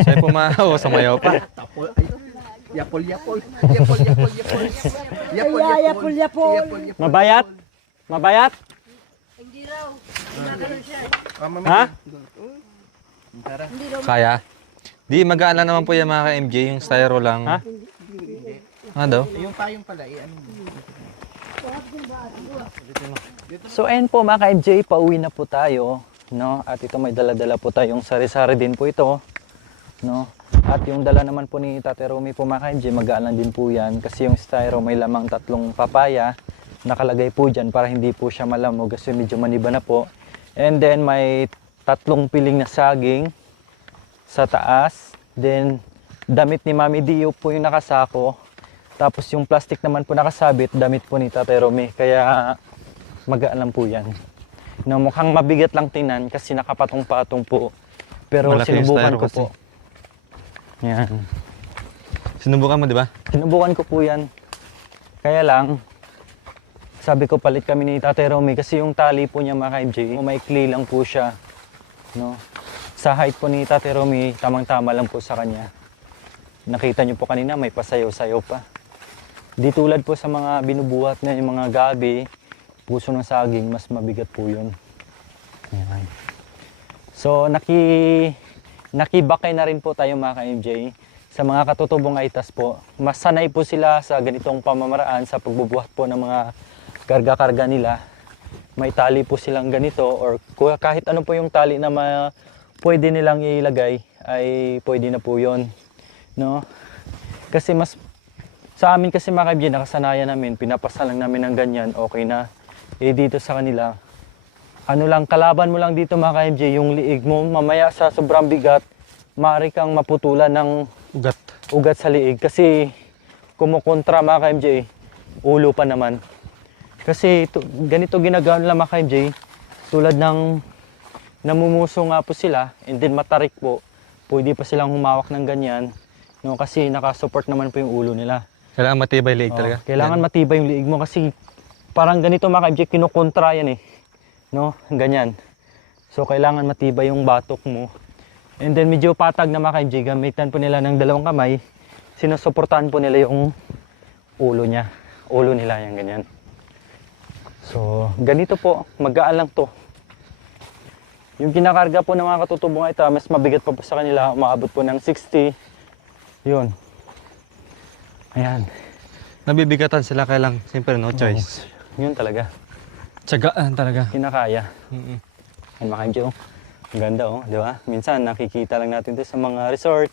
Siya pumahaw, sumayaw pa. Tapol, ay, yapol, yapol. Yapol, yapol, yapol. Yapol, yapol, yapol. Mabayat? Mabayat? Hindi raw. Ha? Kaya? Di, mag-aala naman po yan mga ka-MJ, yung styro lang. Ha? Ano daw? Yung payong pala, ano? So ayun po mga ka-MJ, pauwi na po tayo, no? At ito may dala-dala po tayong sari-sari din po ito, no? At yung dala naman po ni Tate Romy po mga ka-MJ, mag-aalan din po yan kasi yung styro may lamang 3 papaya nakalagay po dyan para hindi po siya malamog kasi medyo maniba na po. And then may 3 piling na saging sa taas. Then damit ni Mami Dio po yung nakasako. Tapos yung plastic naman po nakasabit, damit po ni Tate Romy. Kaya mag-aalam po yan. No, mukhang mabigat lang tingnan kasi nakapatong-patong po. Pero Malaki yung sinubukan styro ko kasi. po. Yan. Sinubukan mo, di ba? Sinubukan ko po yan. Kaya lang, sabi ko palit kami ni Tate Romy kasi yung tali po niya mga ka-MJ, maikli lang po siya. No? Sa height po ni Tate Romy, tamang-tama lang po sa kanya. Nakita niyo po kanina, may pasayaw-sayaw pa. Di tulad po sa mga binubuhat na yung mga gabi, puso ng saging, mas mabigat po yun. Ayan. So, nakibakay na rin po tayo mga ka-MJ. Sa mga katutubong aitas po, mas sanay po sila sa ganitong pamamaraan sa pagbubuhat po ng mga karga-karga nila. May tali po silang ganito or kahit ano po yung tali na pwede nilang ilagay ay pwede na po yun. No? Kasi mas sa amin kasi mga kaibigan, nakasanayan namin, pinapasa lang namin ng ganyan, okay na. Eh dito sa kanila, ano lang, kalaban mo lang dito mga ka-MJ, yung liig mo, mamaya sa sobrang bigat, maaari kang maputulan ng ugat sa liig. Kasi kumukontra mga ka-MJ, ulo pa naman. Kasi ganito ginagawa nila mga ka-MJ, tulad ng namumuso nga po sila, and then matarik po, pwede pa silang humawak ng ganyan, no? Kasi nakasupport naman po yung ulo nila. Kailangan matibay liig talaga. Kailangan matibay yung liig mo kasi parang ganito mga ka-MJ, kinukontra yan eh. No? Ganyan. So, kailangan matibay yung batok mo. And then, medyo patag na mga ka-MJ, gamitan po nila ng 2 kamay. Sinusuportahan po nila yung ulo niya. Ulo nila, yan, ganyan. So, ganito po. Magaan lang to. Yung kinakarga po ng mga katutubong ito, mas mabigat pa po sa kanila. Umaabot po ng 60. Yun. Ayan. Nabibigatan sila kaya lang, siyempre no choice. Yun talaga. Tsagaan talaga. Kinakaya. Mm-mm. Ay, mga ka-MJ, oh. Ang ganda, oh. Di ba? Minsan, nakikita lang natin ito sa mga resort.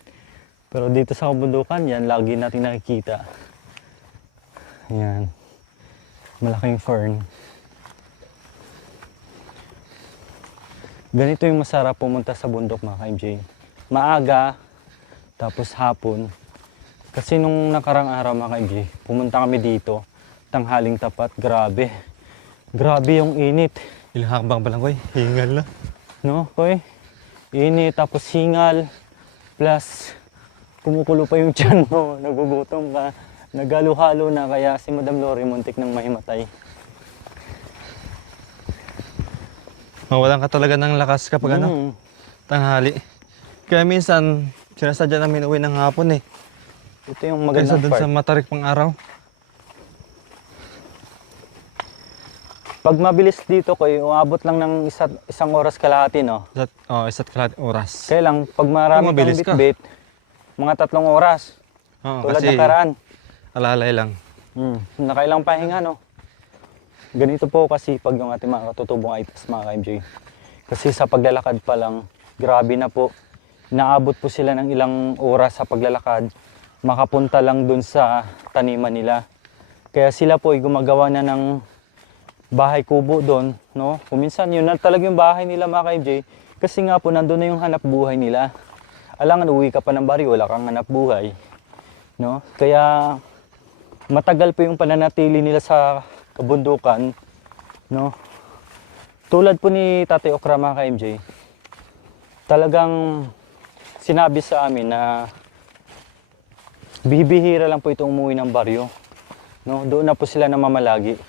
Pero dito sa kabundukan, yan, lagi natin nakikita. Yan. Malaking fern. Ganito yung masarap pumunta sa bundok, mga ka-MJ. Maaga, tapos hapon. Kasi nung nakarang araw, mga ka-MJ, pumunta kami dito, tanghaling tapat, grabe. Grabe yung init. Ilang hakbang pa lang ko hingal na. No, koy? Init, tapos hingal, plus kumukulo pa yung tiyan mo, nagugutom ka, nagalo-halo na, kaya si Madam Lori muntik nang mahimatay. Mawalan ka talaga ng lakas kapag ano, tanghali. Kaya minsan, sinasadya namin uwi ng hapon eh. Ito yung Kaysa magandang dun part. sa matarik pang araw. Pag mabilis dito, koy, umabot lang ng isang oras kalahati, no? Isa't kalahating oras. Kaya lang, pag marami Kung kang mabilis ka. bit-bit, mga 3 oras. Oo, Tulad kasi ng karaan. alalay lang. Nakailang pahinga, no? Ganito po kasi pag yung ating mga katutubong aitas, mga ka-MJ. Kasi sa paglalakad pa lang, grabe na po. Naabot po sila ng ilang oras sa paglalakad, makapunta lang dun sa taniman nila. Kaya sila po ay gumagawa na ng bahay kubo doon, no? Kuminsan yun na talaga yung bahay nila, mga ka-MJ. Kasi nga po, nandun na yung hanap buhay nila. Alangan, uwi ka pa ng baryo, wala kang hanap buhay. No? Kaya matagal po yung pananatili nila sa kabundukan, no? Tulad po ni Tate Okra, mga ka-MJ, talagang sinabi sa amin na bibihira lang po itong umuwi ng baryo, no? Doon na po sila namamalagi.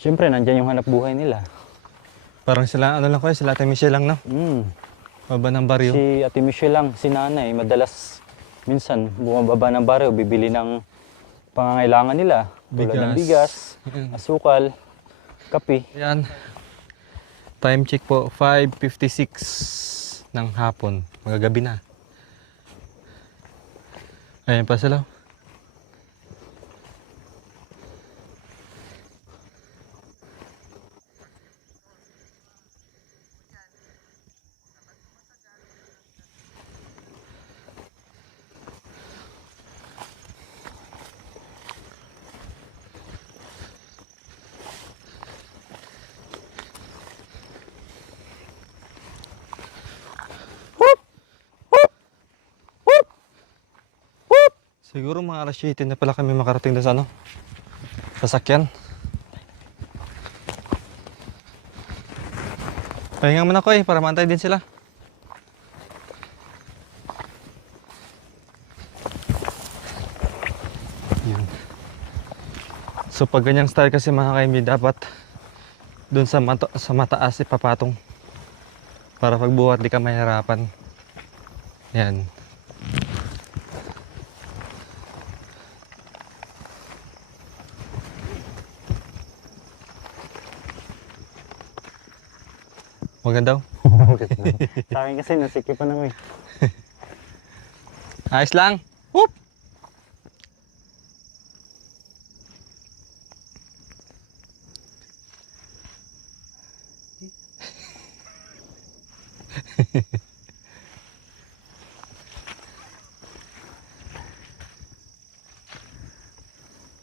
Siyempre, nandyan yung hanap buhay nila. Parang sila, ano lang ko sila Ate Michelle lang, no? Baba ng baryo. Si Ate Michelle lang, si nanay, madalas minsan bumababa ng baryo, bibili ng pangangailangan nila. Tulad ng bigas, Ayan. asukal, kape. Ayan. Time check po, 5:56 ng hapon. Magagabi na. Ayan pa sila. Siguro mga alas 7 na pala kami makarating doon sa ano? Sasakyan. Pahinga muna ko para maantay din sila. Yan. So pag ganyang style kasi mga kaimi, dapat doon sa mataas ipapatong. Para pagbuhat di ka mahirapan. Yan. Maganda daw. Sa akin kasi nasikipan ako eh. Ayos lang. Whoop!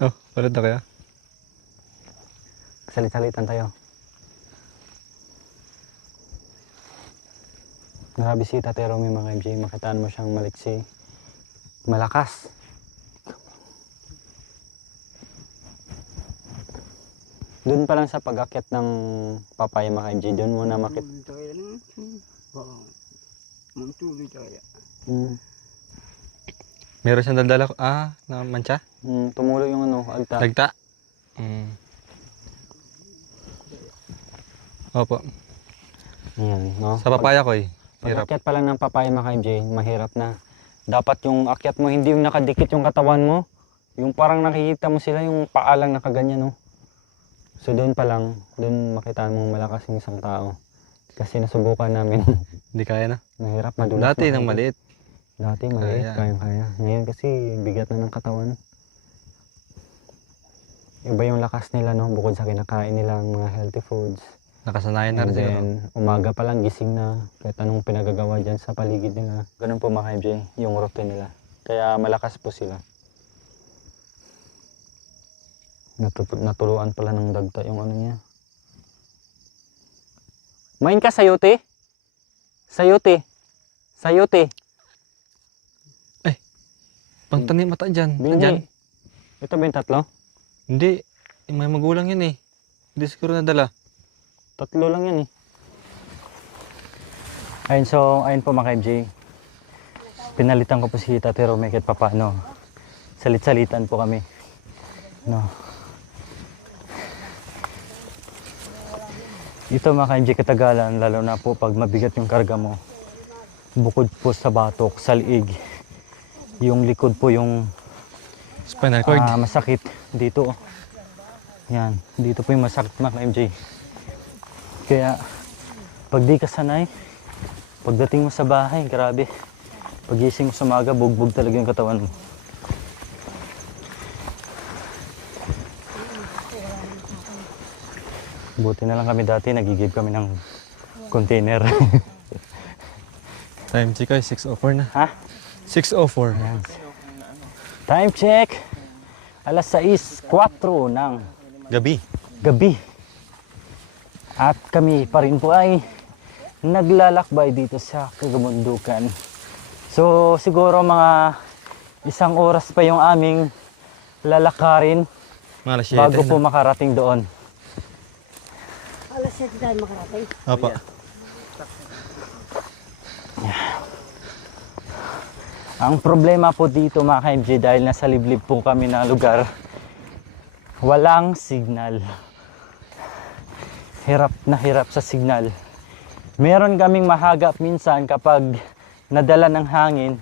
Oh, palad na kaya? Salit-salitan tayo. Grabe si Tate Romy mga MJ, makitaan mo siyang maliksi. Malakas. Doon pa lang sa pag-akyat ng papaya mga MJ, doon mo na makita. Meron siyang daldala na mancha? Tumulo yung ano, alta. Lagta? Opo. Yan, no? Sa papaya ko eh. Hirap. Pag-akyat pa lang ng papaya mga MJ, mahirap na. Dapat yung akyat mo, hindi yung nakadikit yung katawan mo. Yung parang nakikita mo sila, yung paa lang nakaganyan, no? So doon pa lang, doon makita mo malakas yung isang tao. Kasi nasubukan namin. Hindi kaya na. Mahirap, madulas. Dati nang maliit. Dati maliit, Kaya. kaya-kaya. Ngayon kasi bigat na ng katawan. Iba yung lakas nila, no? Bukod sa kinakain nila ang mga healthy foods. Nakasanayan na And rin sila. then, umaga pa lang gising na kahit anong pinagagawa dyan sa paligid nila. Ganun po mga MJ, yung routine nila. Kaya malakas po sila. Natuluan pala ng dagta yung ano niya. Main ka sayote? Sayote? Sayote? Pangtanim mata dyan. Bini. Nandyan? Ito ba yung tatlo? Hindi. May magulang yun eh. Hindi siguro nadala. Tatlo lang yan eh. Ayun, so ayun po mga MJ. Pinalitan ko po si Tate Romy kahit papaano. Salit-salitan po kami. No. Ito mga MJ katagalan, lalo na po pag mabigat yung karga mo. Bukod po sa batok, sa liig. Yung likod po yung Spinal cord. masakit dito. Yan, dito po yung masakit mga MJ. Kaya pag di ka sanay, pagdating mo sa bahay, grabe. Pagising mo sa umaga, bugbog talaga yung katawan mo. Buti na lang kami dati, nagigib kami ng container. Time check ay 6:04 na. Ha? 6:04. Yan. Time check! Alas 6:04 ng Gabi. gabi. At kami pa rin po ay naglalakbay dito sa kagamundukan. So siguro mga 1 oras pa yung aming lalakarin Mga alas 7 bago po na. makarating doon. Alas 7 tayo makarating. Opo. Ang problema po dito mga ka-MJ, dahil nasa liblib po kami na lugar, walang signal. Hirap na hirap sa signal. Meron kaming mahagap minsan kapag nadala ng hangin,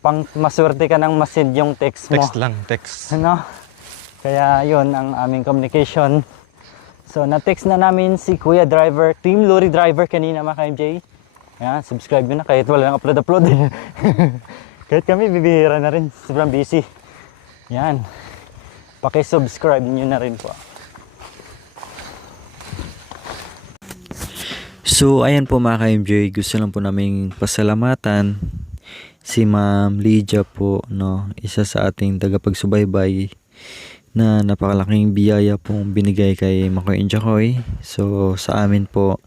pang maswerte ka ng masend yung text mo. Text lang, text. Ano? Kaya yon ang aming communication. So, na-text na namin si Kuya Driver, Team Lorry Driver kanina mga ka-MJ. Ayan, subscribe nyo na kahit wala nang upload. Kahit kami, bibihira na rin. Sobrang busy. Yan. Paki-subscribe nyo na rin po. So ayan po mga ka-MJ, gusto lang po naming pasalamatan si Ma'am Lydia po, no, isa sa ating tagapagsubaybay na napakalaking biyaya pong binigay kay Makoy Injakoy. So sa amin po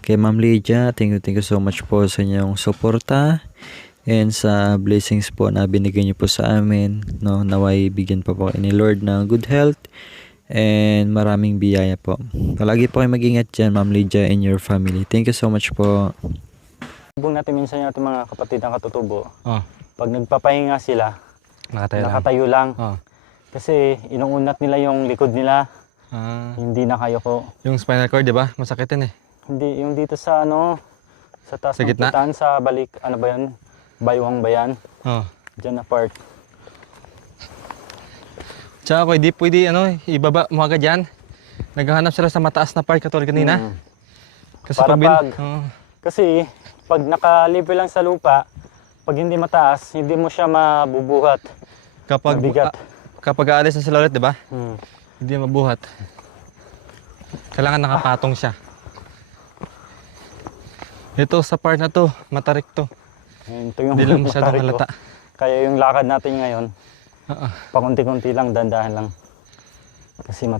kay Ma'am Lydia, thank you so much po sa inyong suporta and sa blessings po na binigay niyo po sa amin, no, naway bigyan pa po ni Lord ng good health and maraming biyaya po. Palagi po kayo mag-ingat dyan, Ma'am Lydia and your family. Thank you so much po. Bung natin minsan yung ating mga kapatid ng katutubo. Oh, Pag nagpapahinga sila, nakatayo lang. nakatayo lang. Oh. Kasi inuunat nila yung likod nila. Ah, Hindi na kayo ko. yung spinal cord, di ba? Masakitin eh. Hindi, yung dito sa ano, sa taas Sa ng gitna? kitaan, sa balik, ano ba yan? Baywang bayan. Oh. Diyan na part. Tsaka ko, hindi pwede ibaba mo agad yan. Naghahanap sila sa mataas na part katulad kanina. Mm. Kasi Para pag- oh, Kasi pag naka-level lang sa lupa, pag hindi mataas, hindi mo siya mabubuhat. kapag Mabigat. kapag aalis na sila ulit, di ba? Hmm. Hindi mabuhat. Kailangan nakapatong siya. Ito sa part na to, matarik to. Ayun, ito yung Hindi lang masyadong matarik ko. halata. Kaya yung lakad natin ngayon, Oo. pakunti-kunti lang, dandahan lang. Kasi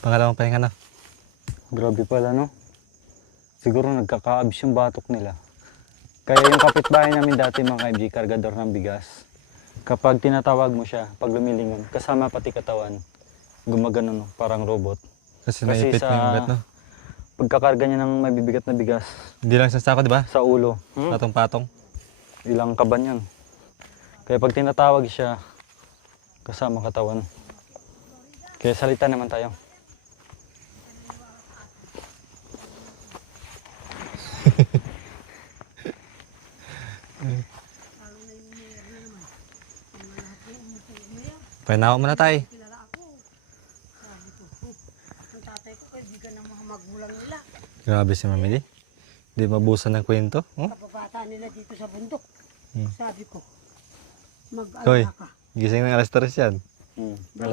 Pangalawang pahinga na. grabe pala, no? Siguro nagkaka-abs yung batok nila. Kaya yung kapitbahay namin dati, mga ka-MJ, kargador ng bigas. Kapag tinatawag mo siya, pag lumilingon, kasama pati katawan, gumagano, no? Parang robot. Kasi Kasi naipit sa- mo yung ugat, no? Pagkakarga niya ng mabibigat na bigas Hindi lang sa sako, di ba? sa ulo, Patong-patong. ilang kaban yan. Kaya pag tinatawag siya, kasama katawan. Kaya salita naman tayo. Painawa muna tayo. Grabe si Mami Di. Di mabusan ng kwento. Oh? Kapabata nila dito sa bundok. Sabi ko, Hoy, mag-alala ka. gising ng alas 3 yan.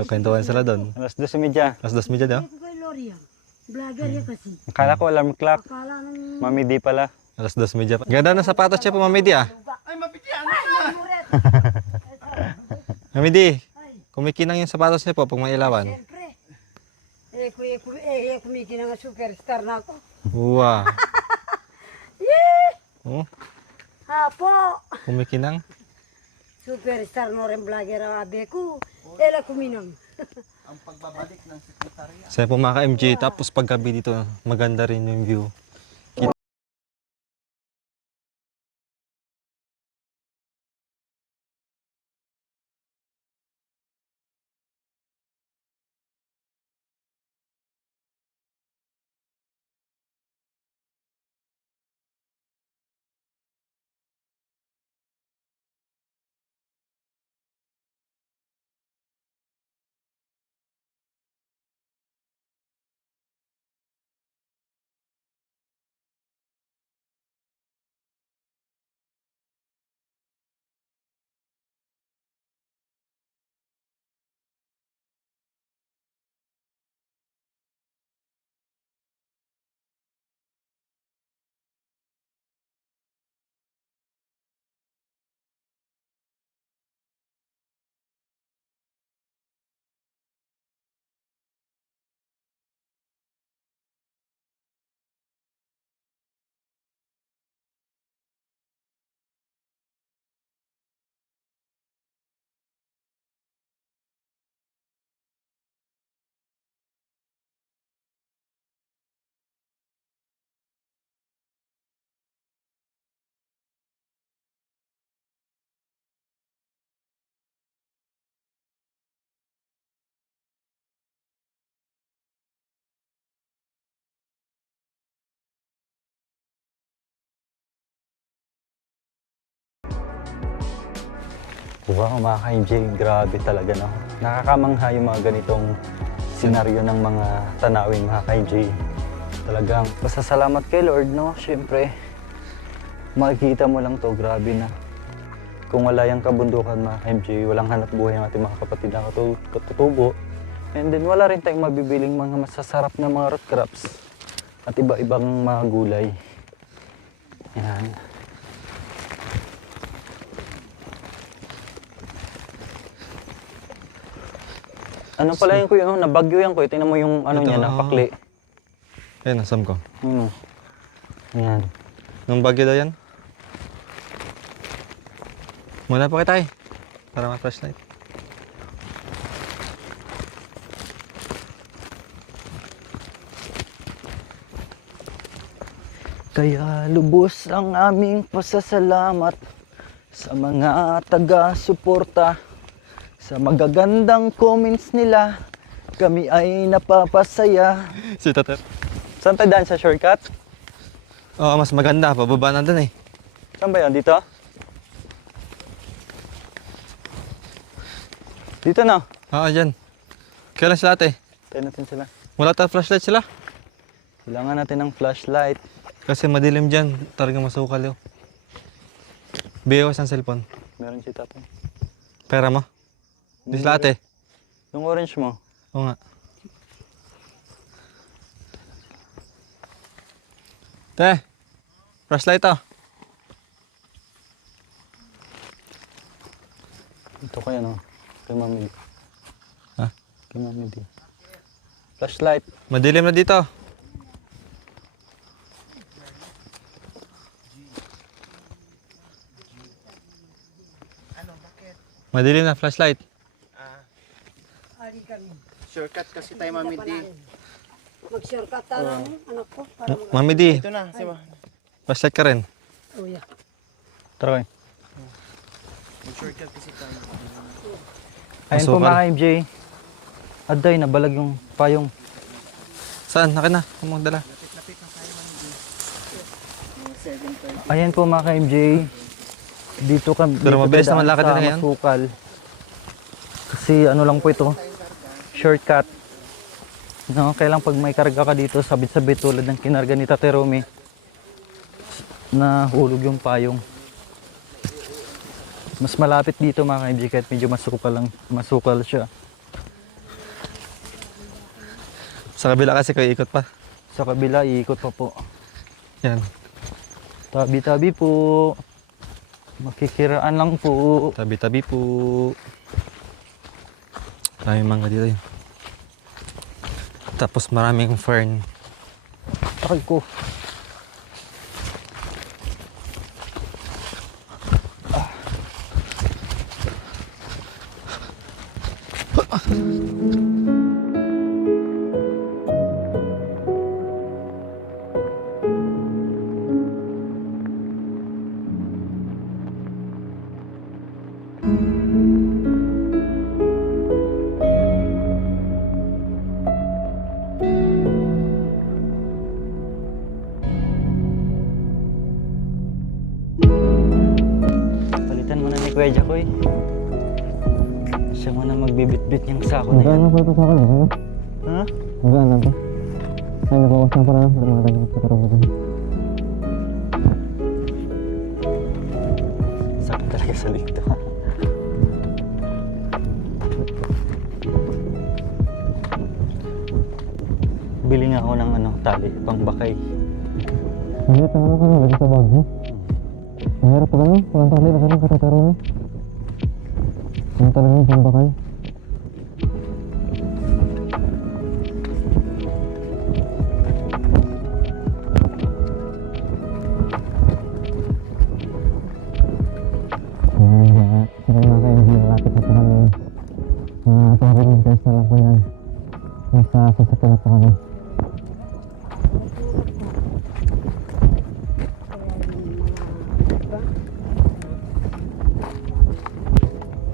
Kwentuhan sila doon. Alas 2:30. Alas 2:30 daw. Sabi ko kay Lori yan. Vlogger yan kasi. Akala ko alarm clock. Akala ng... Mami di pala. Alas 2:30 pa. Ganda ng sapatos siya po, Mami Di ah. Mami Di, kumikinang yung sapatos niya po pag may ilawan. Siyempre. Kumikinang nga superstar na ako. Wow. Yee! Oh, Hapo! kumikinang. Superstar no rin vlogger ang abe ko. Ela kuminang. Saya po mga ka-MJ, tapos paggabi dito, maganda rin yung view. Wow, mga ka-MJ, grabe talaga, no? Nakakamangha yung mga ganitong senaryo ng mga tanawin, mga ka-MJ. Talagang pasasalamat kay Lord, no? Siyempre, makikita mo lang to, grabe na. Kung wala yung kabundukan, mga ka-MJ, walang hanap buhay ang ating mga kapatid na katutubo. And then wala rin tayong mabibiling mga masasarap na mga root crops at iba-ibang mga gulay. Yan. Ano pala yung kuya? Nabagyo yan kuya. Tingnan mo yung ano Ito, niya, napakli. Ayan, nasam ko. Yan. Nung bagyo daw yan. Muna pa kita para ma-flashlight. Kaya lubos ang aming pasasalamat sa mga taga-suporta. Sa magagandang comments nila, kami ay napapasaya. Si Tater. Saan tayo daan sa shortcut? Oo, mas maganda. Pababa na dun eh. Saan ba yan? Dito? Dito na. Oo, dyan. Kailan sila ate? Tayo natin sila. Wala tayong flashlight sila. Kailangan natin ng flashlight. Kasi madilim dyan. Talagang masukal yun. Biyawas ang cellphone. Meron si tatay. Pera mo? Di sila ate. Yung orange mo. Oo nga. Te, flashlight to. Ito kaya no? Kay Mami. Ha? Kay Mami D. Flashlight. Madilim na dito. Madilim na flashlight. Shortcut kasi tayo, Mami D. Mag-shortcut na lang, anak ko, para Mami D, Ito na, si Ma. flashlight ka rin. mag-uya. Tara kayo. Shortcut kasi tayo. Ayun po Masukal. mga MJ. Aday, nabalag yung payong. Saan? Akin na. Huwag mong dala. Ayan po mga MJ. Dito kami. Pero mabilis naman lakad nila ngayon. Masukal. Kasi ano lang po ito. Shortcut. No, kailang pag may karga ka dito, sabit-sabit tulad ng kinarga ni Tate Romy, na hulog yung payong. Mas malapit dito mga ka-MJ kahit medyo masukal siya. Sa kabila kasi kayo ikot pa. Sa kabila, iikot pa po. Yan. Tabi-tabi po. Makikiraan lang po. Tabi-tabi po. Maraming mangga dito yun. Tapos maraming fern. Takal ko. Palitan mo na ni Kuya Jacoy. Siya mo na magbibit-bit yung sako na yan. Magkano po ito sa akin? Ha? Magkano to? Ay, nabawas na para lang. Pero matagin sa karoon ko. Sakit talaga sa dito. Bili nga ako ng tali, pangbakay. Hindi, tama ka na. Lagi sa bag mo. Mahirap pa ganun. Walang tali na ganun katataro mo. Ano talaga yung pambakay? Ayan, mga kayo, malapit na po kami. Mga 2 meters na lang po yan. Nasa sasakyan na po kami.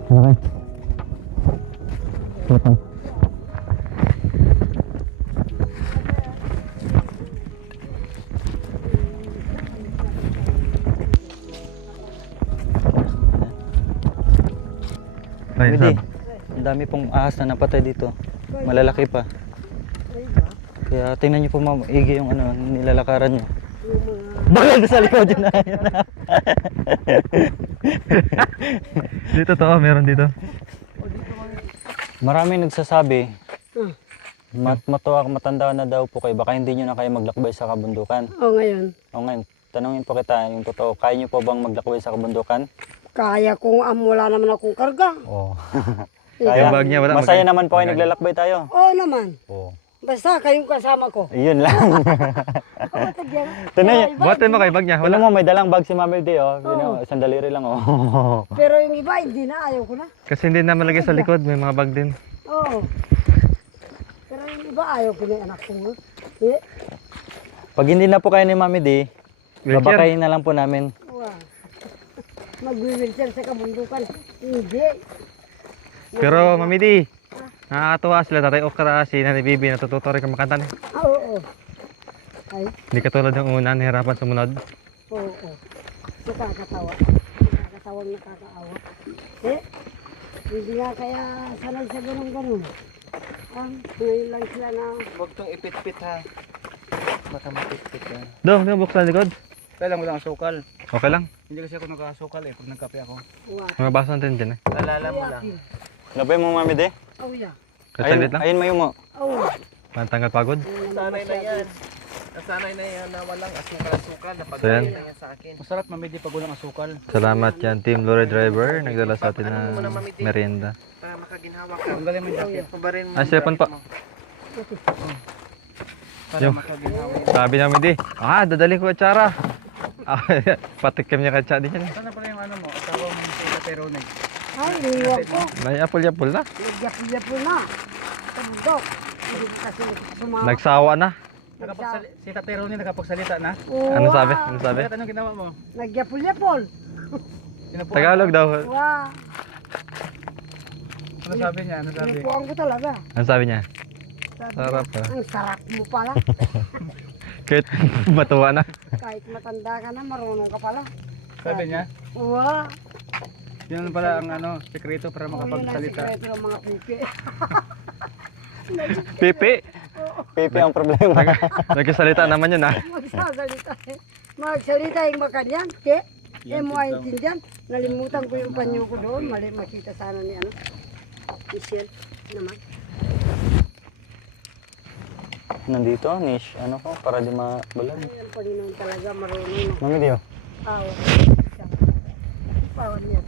Okay. Silakan. Ay, Hindi. sab- Ang dami pong ahas na napatay dito. Malalaki pa. Ay ba? Kaya tingnan niyo po maigi yung ano, nilalakaran niyo. Yung mga... Baka doon sa likod yun na. Dito to, meron dito. Marami nagsasabi, Ah. matanda na daw po kayo, baka hindi nyo na kayo maglakbay sa kabundukan. O ngayon, O ngayon, tanungin po kita yung totoo, kaya nyo po bang maglakbay sa kabundukan? kaya kong wala naman akong karga. Oo. Yung bag niya, wala. Masaya naman po kayo naglalakbay tayo. Oo naman. Oo. Basta kayong kasama ko. Yun lang. Oo, tagyan. Tanay, Buhatin mo kay bag niya. wala Wala. mo, may dalang bag si Mami Day, oh. Yun, oh, isang daliri lang, oh. Pero yung iba, hindi na. Ayaw ko na. Kasi hindi na malagay sa likod. May mga bag din. Oo. Pero yung iba, ayaw ko na yung anak ko. Eh, Pag hindi na po kayo ni Mami Day, Wheelchair. babakayin na lang po namin. wow. Mag-wheelchair sa kabundukan. Hindi. Pero Mami Di, nakakatuwa sila. Tatay Okra, si Nanay Bibi, natututo rin kumakanta. Ah, oo. Ay, Hindi katulad ng una, nahirapan sumunod. oo. Nakakatawa. Nakakatawang nakakaawa. Eh, hindi nga kaya sanay sa ganun-ganun. Ngayon lang sila na... Huwag tong ipit-pit ha. Baka mapit-pit yan. Dong, buksan likod. Kaya lang walang asukal. Okay lang. Hindi kasi ako nag-asukal eh pag nagkape ako. Wow. Mga baso natin dyan eh. Alala mo lang. Labay mo, Mami Day. Oh, yeah. Kasaglit lang. Ayun mayo mo. Oh, Pantanggal pagod. Sanay na yan. Nasanay na yan na walang asukal-asukal. So yan. Na yan sa akin. Masarap mamidi pag walang asukal. Salamat yan, Team Lorry Driver. Nagdala sa atin ng merienda. Para makaginhawa ka. Tanggalin mo yung jacket. Pabarin mo Ah, yung cellphone jacket pa. mo. Para Yung- makaginhawa yun. Sabi namin di, dadali ko atsara. Patikim niya katsa din yan. Sana pala yung ano mo? Asawa mo sa Itaperone. ay, iniwan ko. May apple-apple na. Nagyap-yapo na. Sa bundok. Hindi ko kasi sumama. Nagsawa na. Si Taperone nakapagsalita na. Ano sabi? Ano sabi? Bakit anong ginawa mo? Nagyapol-yapol. Sinupuan Tagalog daw. Wow. Ano sabi niya? Ano sabi? Sinupuan ko talaga. Ano sabi niya? Sabi Sarap, niya, ah. ang sarap mo pala. Kahit matuwa na. Kahit matanda ka na, marunong ka pala. Sabi niya? Wow. Yun pala ang ano, sekreto para O, yun ang makapagsalita. sikreto ng mga pipi. Pipi. Pepe ang problema. Nagkisalita naman yun ah. Magsasalita eh. Magsalita yung makanyan. Eh, mo intindihan. Nalimutan ko yung panyo ko doon. Mali makita sana ni ano. Michelle naman. Nandito, niche, ano ko, para di mabalag. Ay, ang Panginoon talaga marunong. Mami Day, oh. Awa. Awa niya.